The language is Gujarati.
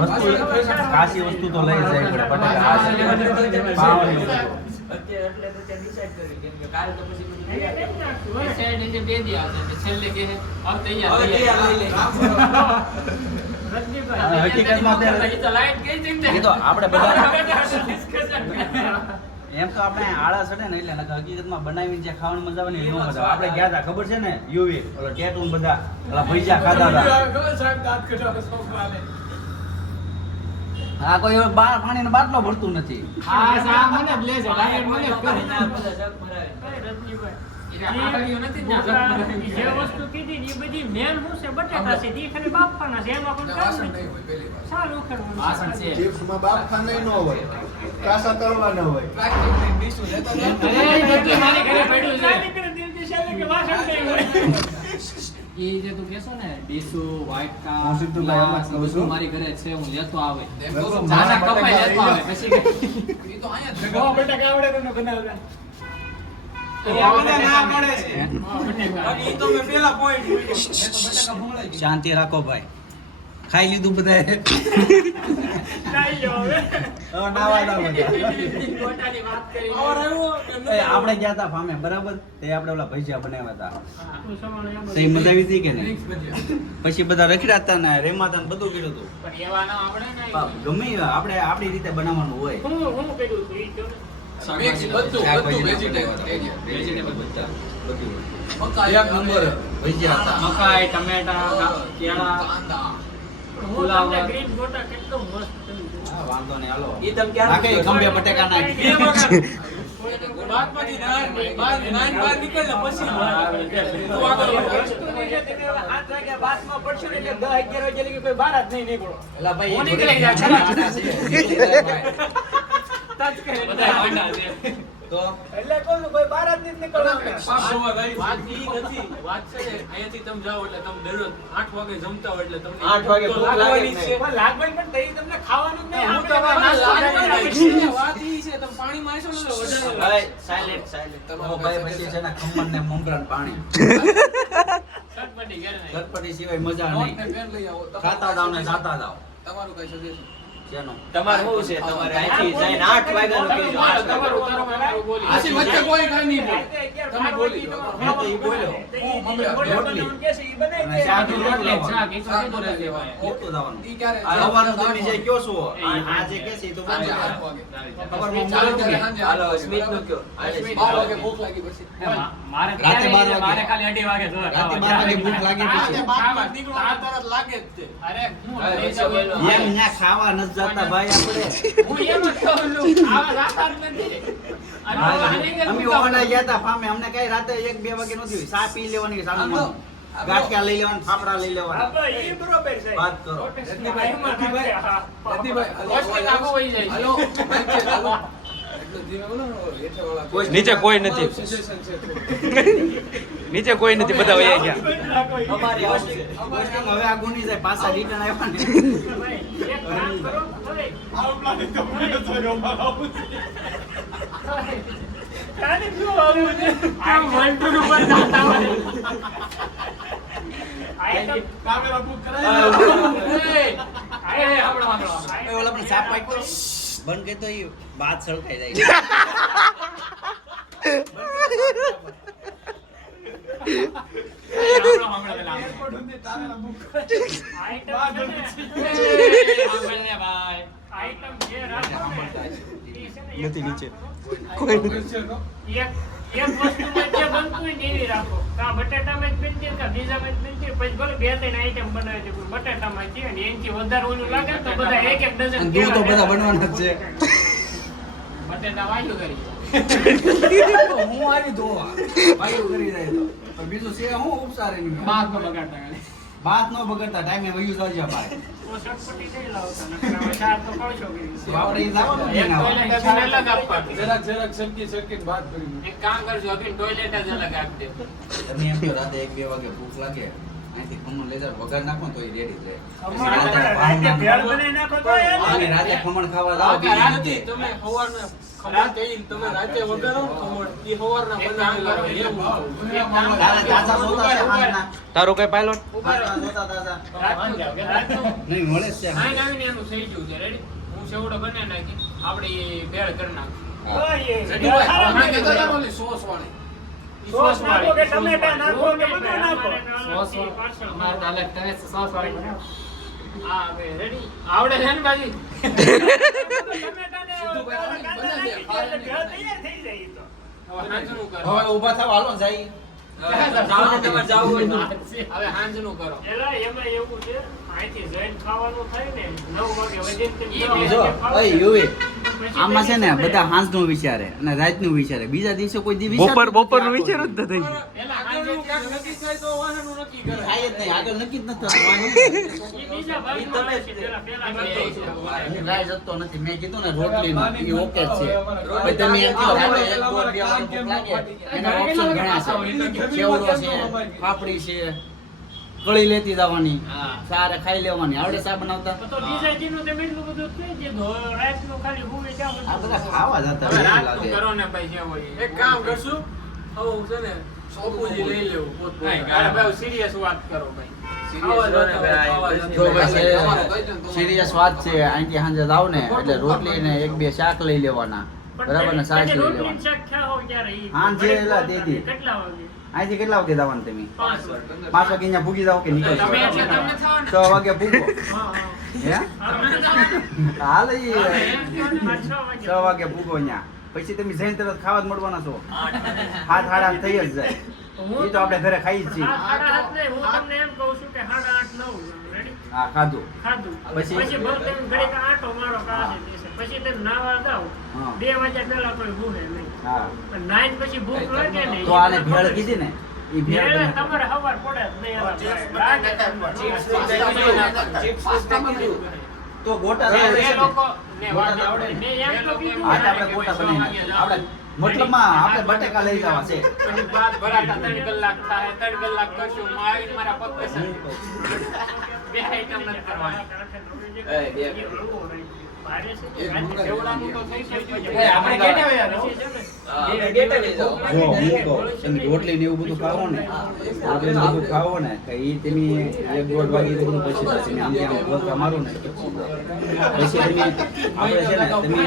વસ્તુ કાશી વસ્તુ તો લઈ જાય પડે બટાકા પાવની વસ્તુ. અત્યારે એટલે તો ડિસાઈડ કરી કેમ કે કાલ તો પછી બધું ડિસાઈડ એટલે બે દી આવશે છેલ્લે કે હવે તૈયાર લઈ લે હકીકતમાં એ તો આપણે બધા એમ તો આપણે આળસ હટે ને એટલે હકીકતમાં બનાવીને જે ખાવાની મજા આવે ને એનો મજા આવે. આપણે ગયા હતા ખબર છે ને યુવી ઓલો ટેટૂન બધા ઓલા ભજીયા ખાધા હતા. હા કોઈ બાર પાણીનો બાટલો ભરતું નથી. આ સા મને બ્લેઝ ડાયટ મને કરે બધા જગ ભરાય જે વસ્તુ કીધી એ બધી મેન શું છે બટેટા છે ઈ ખાલી બાફવાના છે એમાં કોઈ કામ નથી સારું કરવાનું વાસણ છે ચિપ્સમાં બાફવાના ન હોય કાસા તળવાના હોય અરે બધું મારી ઘરે પડ્યું છે દિલથી શાલે કે વાસણ નહીં હોય એ જે તું કહેશો ને ડીસુ વ્હાઈટ કા હું સીધું ભાઈ આમાં કહું છું. મારી ઘરે છે હું લેતો આવે ચાના કપાઈ લેતો આવે પછી ઈ તો અહીંયા જ બટેકા આવડે તમને બનાવતા શાંતિ રાખો ભાઈ. ખાઈ લીધું બધાએ. આપણે ગયા હતા ફામે બરાબર તે આપણે ઓલા ભજીયા બનાવ્યા હતા તે મજા આવી હતી કે નહીં? પછી બધા રખડ્યા હતા ને રેમાતા ને બધું કર્યું હતું. ગમે આપણે આપણી રીતે બનાવવાનું હોય. મકાઈ ટમેટા કેળા ગ્રીન ગોટા કેટલો મસ્ત વાંધો નહીં હાલો ઈ તમ ક્યારે નાખે ગંબે બટેકા નાખી બાદમાંથી બાર નીકળે પછી 7 વાગ્યા બાદમાં પડશે ને એટલે 10 11 વાગે લગી કોઈ બહાર જ નહીં નીકળો એલા ભાઈ હું નીકળી જાય ટચ કરે બધા વાંડા છે તો એટલે કોણ કોઈ બહાર જ નહીં નીકળવાનું વાત ઈ નથી વાત છે ને અહીંયાથી તમે જાઓ એટલે તમે દરરોજ 8 વાગે જમતા હોય એટલે તમને 8 વાગે ભૂખ લાગવાની છે પણ લાગવાની પણ તઈ તમને ખાવાનું જ નહીં હું તો નાસ્તો કરી વાત ઈ છે તમે પાણી મારશો ને વધારે ભાઈ સાયલેન્ટ તમારો ભાઈ પછી છે ને ખમણ ને મમરાન પાણી ચટપટી સિવાય મજા નહીં ખાતા જાવ ને જાતા જાવ તમારું કઈ સજેશન તમારું શું છે તમારે અહીંથી જઈને 8 વાગ્યાનું કહેજો તમારું બોલી આસી વચ્ચે કોઈ કાઈ નહીં તમે બોલી મેં તો ઈ બોલ્યો રોટલી કેસે ઈ બનાવી દે શાક રોટલી શાક ઈ તો કીધું રહે દેવાય ઓતો દાવાનું ઈ ક્યારે આવવાનું તમે જે કયો છો આ જે કેસે ઈ તો બને 8 વાગે ખબર મને હાલો સ્મિત નો કયો 12 વાગે ભૂખ લાગી પછી મારે રાતે 12 વાગે મારે ખાલી 2:30 વાગે જો રાતે 12 વાગે ભૂખ લાગી પછી ખાવા નીકળો આ તરત લાગે જ છે અરે હું એમ ન્યા ખાવા ન જાતા ભાઈ આપણે હું એમ જ કહું છું આવા રાતા જ નથી અમે ઓવાના ગયા હતા ફામે અમને કઈ રાતે 1-2 વાગે નહોતી ચા પી લેવાની સાનું મન ગાંઠિયા લઈ લેવાના ફાફડા લઈ લેવાના હા એ બરોબર છે વાત કરો રત્નીભાઈ પોસ્ટિંગ આગો વઈ જાય હાલો નીચે કોઈ નથી નીચે કોઈ નથી બધા વયા ગયા અમારી પોસ્ટિંગ હવે આગો ની જાય પાછા રિટર્ન આવ્યા ને એક કામ કરો ઓય આવ પ્લાનિંગ તો મને તો મારા આવું કાને જો આવું ને આ વોલ્ટર ઉપર જાતા હોય આઈ કામેરા બુક કરાય આય હમણાં ઓલા પણ સાપ પાઈ તો બંધ કે તો ઈ બાત સળકાઈ જાય નથી નીચે કોઈ એક વસ્તુમાં જે બનતું હોય ને એવી રાખો કા બટાટામાં જ બનતી કા બીજામાં જ બનતી પછી ભલે 2-3 આઈટમ બનાવે છે કોઈ બટાટામાં છે ને એનથી વધારે ઓલું લાગે તો બધા એક ડઝન દૂધ તો બધા બનવાના જ છે બટેટા વાયુ કરી હું આવી ધોવા વાયુ કરી જાય તો બીજું છે હું ઉપસારે ની બાદ નો બગાડતા બાત નો બગડતા ટાઈમે વયું જાવજો ભાઈ તો સટપટી થઈ લાવતા નકર ચાર તો પડશો કે આપણે ઈ લાવવાનું એક ટોયલેટ અલગ આપવાનું જરાક સરકી વાત કરી એક કામ કરજો અભી ટોયલેટ જ અલગ આપી દે તમે એમ તો રાતે 1-2 વાગે ભૂખ લાગે અહીંથી ખમણ લઈ જાવ વઘાર નાખો તો એ રેડી રહે રાતે ભેળ બનાવી નાખો તો રાતે ખમણ ખાવા આ જાવ રાતે તમે સવારને તારા ચાચા જોતા છે હાંજના. તારો કઈ પાયલોટ હાંજના જોતા તાજા. નહીં મળે જ છે આઈને આવીને એનું થઈ ગયું છે રેડી હું સેવડો બનાવી નાખી આપણે એ ભેળ કરી નાખી સોસ નાખો કે ટમેટા નાખો કે બધું નાખો. અમારે તો અલગ તમે સોસ વાળી બનાવો. હા હવે રેડી આવડે છે ને બાજી ટમેટા ને તૈયાર થઈ જાય ઈ તો. હવે હાંજનું કરો હવે ઊભા થાવ હાલો ને જાય. જાઓ ને તમારે જાવું હોય તો. હવે હાંજનું કરો એલા એમાં એવું છે અહીંથી જઈને ખાવાનું થાય ને 9 વાગે વજન જો ઓય યુવી આમાં છે ને બધા હાંજનું વિચારે અને રાતનું વિચારે બીજા દિવસે કોઈ દી વિચાર બપોરનું વિચાર જ નથી પેલા હાંજે નક્કી થાય તો વાહનનું નક્કી કરે થાય જ નહીં આગળ નક્કી જ નથી થતું. ઈ બીજા ભાગમાં આવે છે પેલા હું રાઈ જતો નથી મેં કીધું ને રોટલીમાં ઈ ઓકે જ છે ભાઈ તમે એમ કહો આપણે એક દોઢ બે વાર ભૂખ લાગે એના ઓપ્શન ઘણા છે ચેવડો છે પાપડી છે કળી લેતી જવાની હા. સારે ખાઈ લેવાની આવડે ચા બનાવતા તો ડીસાઈજી નું તમે એટલું બધું જ છે જે રાતનું ખાલી હુવે ત્યાં આ બધા ખાવા જતા હવે એવું રાતનું લાગે. કરો ને ભાઈ જે હોય એક કામ કરશું હવે હું છે ને સોપુજી લઈ લેવું પોતપોતાનું. અરે ભાઈ સિરિયસ વાત કરો ભાઈ જો ભાઈ સિરિયસ વાત છે અહીંથી સાંજે જાવ ને એટલે રોટલી ને એક બે શાક લઈ લેવાના બરાબર ને છાશ લઈ લેવાની શાક ખાઓ ત્યારે ઈ હાંજે એલા દેદી. કેટલા વાગે અહીંથી કેટલા વાગે જવાનું તમે 5 વાગે 5 વાગે અહીંયા ભૂગી જાવ કે નીકળશો તમે એટલે તમને થવાનું 6 વાગે ભૂગો હા હે હા હાલ ઈ 6 6 વાગે ભૂગો અહીંયા પછી તમે જઈને તરત ખાવા જ મળવાના છો 7:30 થઈ જ જાય એ તો આપણે ઘરે ખાઈ જ છીએ હું તમને એમ કહું છું કે 8:30 9 રેડી હા ખાધું ખાધું પછી? પછી બહુ તમે ઘડીક આંટો મારો કાઢી દેશે પછી તમે નાવા જાવ હા. 2 વાગ્યા પહેલા કોઈ ભૂખે નહીં હા પણ 9 પછી ભૂખ લાગે ને તો આને ભેળ કીધી ને ઈ ભેળ ભેળ બને. તમારે હવાર પડે જ નહીં તો ગોટા એ આવડે છે ને? લોકો ને વાત ગોટા આવડે ને? મેં એમ તો કીધું હા તો આપણે ગોટા બનાવી નાખીએ. આપણે મતલબમાં આપણે બટેકા લઈ જવા છે પછી બાદ ભરાટા 3 કલાક થાય 3 કલાક કરશું હું આવીને મારા પગ પેસા બે આઈટમ નથી કરવાની એવડાનું તો થઈ જાય આપણે કેટલા વાગ્યા જો હું કહું તમે રોટલી ને એવું બધું ખાવો ને રોટલી ને બધું ખાવો ને કે ઈ તમે 1-1.5 વાગે તો બધું પછી થશે આમ ત્યાં ગોતા મારો ને પછી તમે આપણે છે ને તમે